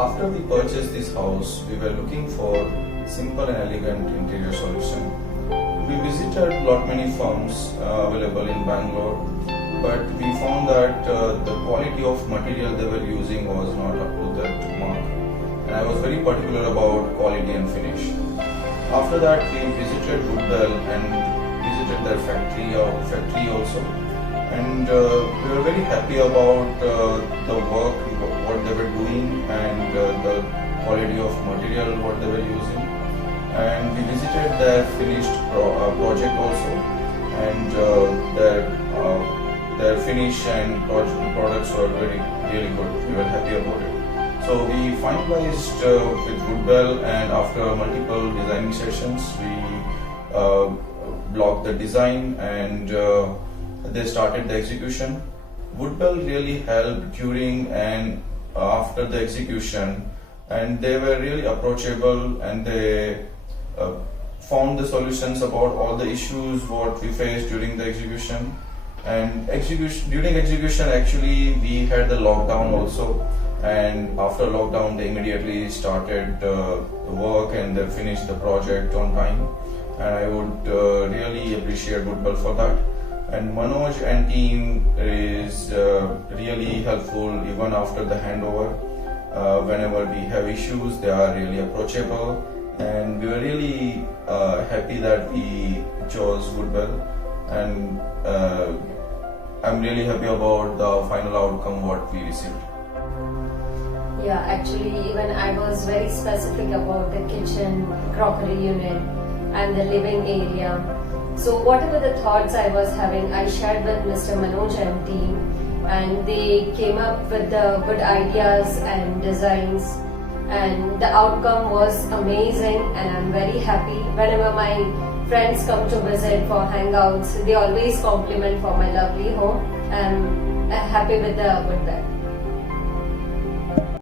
After we purchased this house, we were looking for simple and elegant interior solution. We visited many firms available in Bangalore, but we found that the quality of material they were using was not up to that mark. And I was very particular about quality and finish. After that, we visited Woodwell and visited their factory also. And we were very happy about the work, what they were doing, and the quality of material, what they were using. And we visited their finished project also, and their finish and products were really good. We were happy about it. So we finalized with Woodwell, and after multiple designing sessions, we blocked the design and they started the execution. Woodwell really helped during and after the execution, and they were really approachable, and they found the solutions about all the issues what we faced during the execution. And during execution, actually we had the lockdown also, and after lockdown they immediately started the work and they finished the project on time, and I would really appreciate Woodwell for that. And Manoj and team is really helpful even after the handover. Whenever we have issues, they are really approachable, and we were really happy that we chose Woodwell, and I'm really happy about the final outcome what we received. Yeah, actually even I was very specific about the kitchen, crockery unit and the living area. So whatever the thoughts I was having, I shared with Mr. Manoj and team, and they came up with the good ideas and designs, and the outcome was amazing, and I'm very happy. Whenever my friends come to visit for hangouts, they always compliment for my lovely home. I'm happy with that.